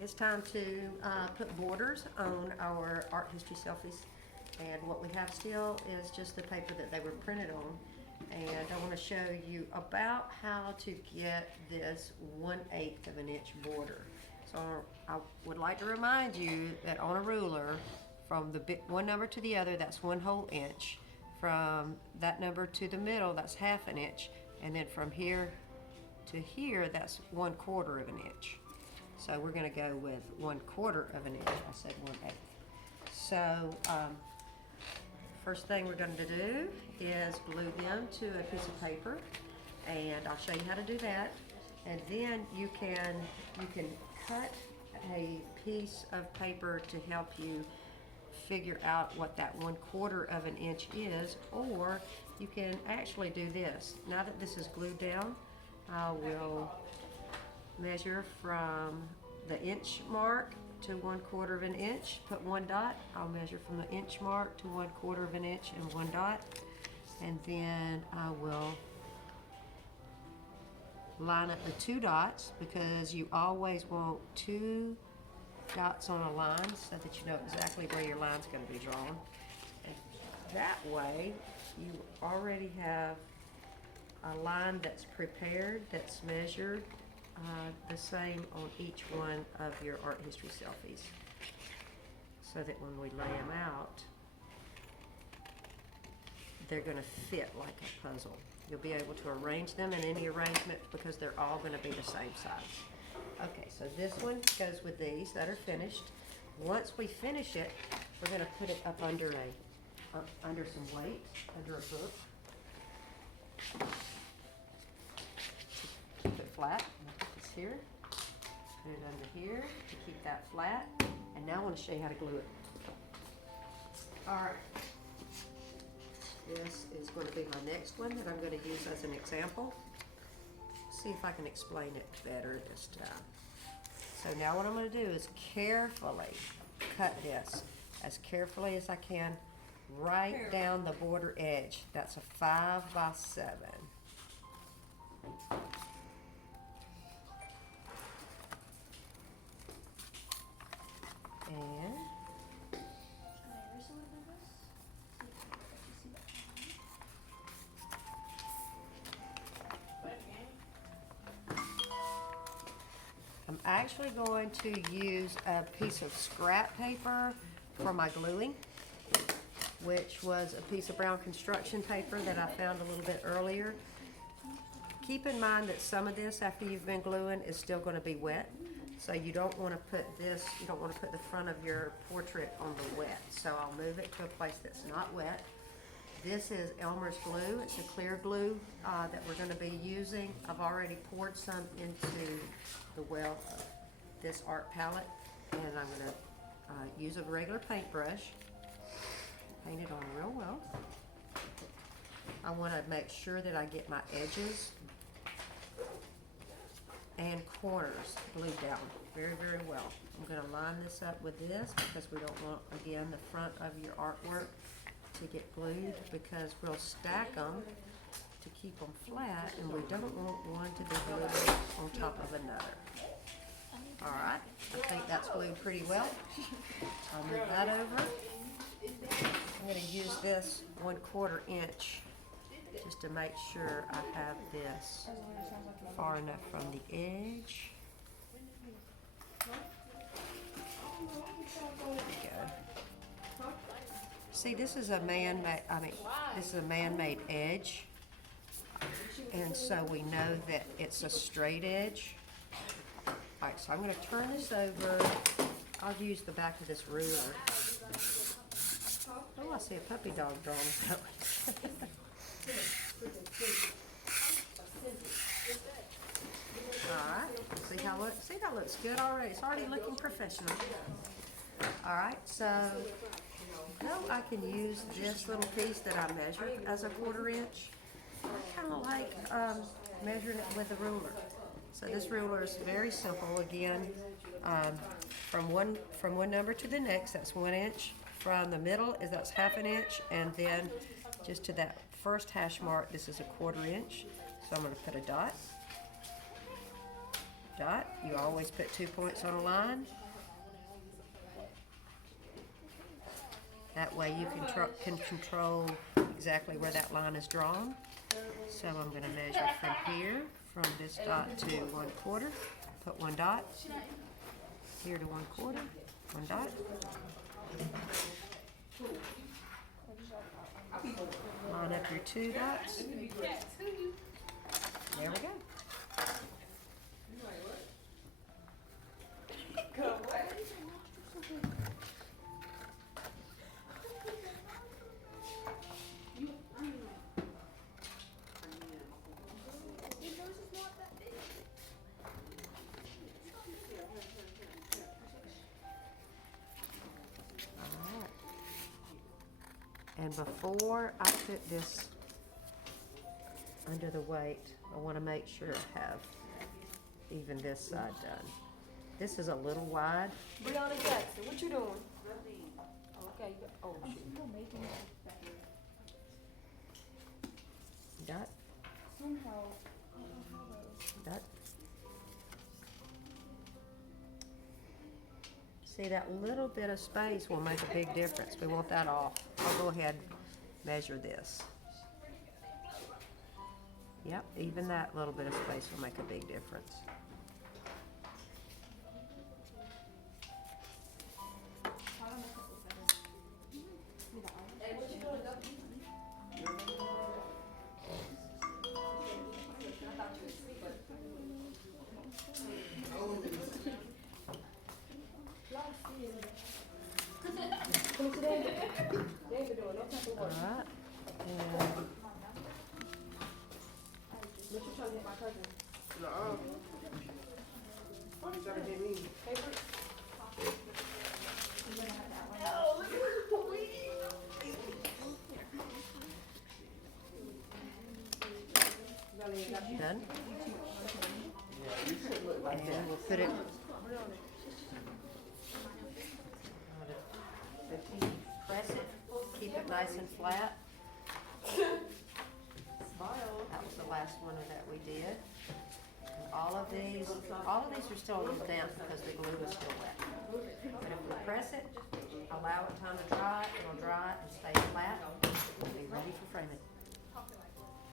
It's time to put borders on our art history selfies. And what we have still is just the paper that they were printed on. And I want to show you about how to get this 1/8 of an inch border. So I would like to remind you that on a ruler, from the one number to the other, that's 1/2 inch. From that number to the middle, that's 1/2 an inch. And then from here to here, that's 1/4 of an inch. So we're going to go with 1/4 of an inch. I said 1/8. So first thing we're going to do is glue them to a piece of paper, and I'll show you how to do that. And then you can cut a piece of paper to help you figure out what that 1/4 of an inch is, or you can actually do this. Now that this is glued down, I will measure from the inch mark to 1/4 of an inch, put one dot. I'll measure from the inch mark to 1/4 of an inch and one dot. And then I will line up the two dots, because you always want two dots on a line so that you know exactly where your line's going to be drawn. And that way you already have a line that's prepared, that's measured, the same on each one of your art history selfies, so that when we lay them out, they're going to fit like a puzzle. You'll be able to arrange them in any arrangement because they're all going to be the same size. Okay, so this one goes with these that are finished. Once we finish it, we're going to put it up under under some weight, under a book. Keep it flat. Put this here. Put it under here to keep that flat. And now I want to show you how to glue it. All right. This is going to be my next one that I'm going to use as an example. See if I can explain it better this time. So now what I'm going to do is carefully cut this as carefully as I can right down the border edge. That's a 5 by 7. And I'm actually going to use a piece of scrap paper for my gluing, which was a piece of brown construction paper that I found a little bit earlier. Keep in mind that some of this, after you've been gluing, is still going to be wet. So you don't want to put this, you don't want to put the front of your portrait on the wet. So I'll move it to a place that's not wet. This is Elmer's glue. It's a clear glue that we're going to be using. I've already poured some into the well of this art palette, and I'm going to use a regular paintbrush, paint it on real well. I want to make sure that I get my edges and corners glued down very, very well. I'm going to line this up with this because we don't want, again, the front of your artwork to get glued, because we'll stack them to keep them flat, and we don't want one to be glued on top of another. All right, I think that's glued pretty well. I'll move that over. I'm going to use this 1/4 inch just to make sure I have this far enough from the edge. There we go. See, this is a man-made, this is a man-made edge, and so we know that it's a straight edge. All right, so I'm going to turn this over. I'll use the back of this ruler. Oh, I see a puppy dog drawing. All right, see that looks good already. It's already looking professional. All right, so now I can use this little piece that I measured as a 1/4 inch. I kind of like measuring it with a ruler. So this ruler is very simple. Again, from one number to the next, that's 1 inch. From the middle that's 1/2 an inch, and then just to that first hash mark, this is a 1/4 inch. So I'm going to put a dot. dot. You always put 2 points on a line. That way you can control exactly where that line is drawn. So I'm going to measure from here, from this dot to 1/4. Put 1 dot. Here to 1/4. 1 dot. Line up your 2 dots. There we go. And before I put this under the weight, I want to make sure I have even this side done. This is a little wide. Brianna Jackson, what you doing? Okay, oh shoot. Dot. Dot. See, that little bit of space will make a big difference. We want that off. I'll go ahead and measure this. Yep, even that little bit of space will make a big difference. Alright, and What you trying to hit my cousin? No. Why you trying to hit me? Paper? done. Yeah, you should look like that. And we'll put it, press it, keep it nice and flat. That was the last one that we did. And all of these are still a little damp because the glue is still wet. But if we press it, allow it time to dry, it'll dry and stay flat. Be ready for framing.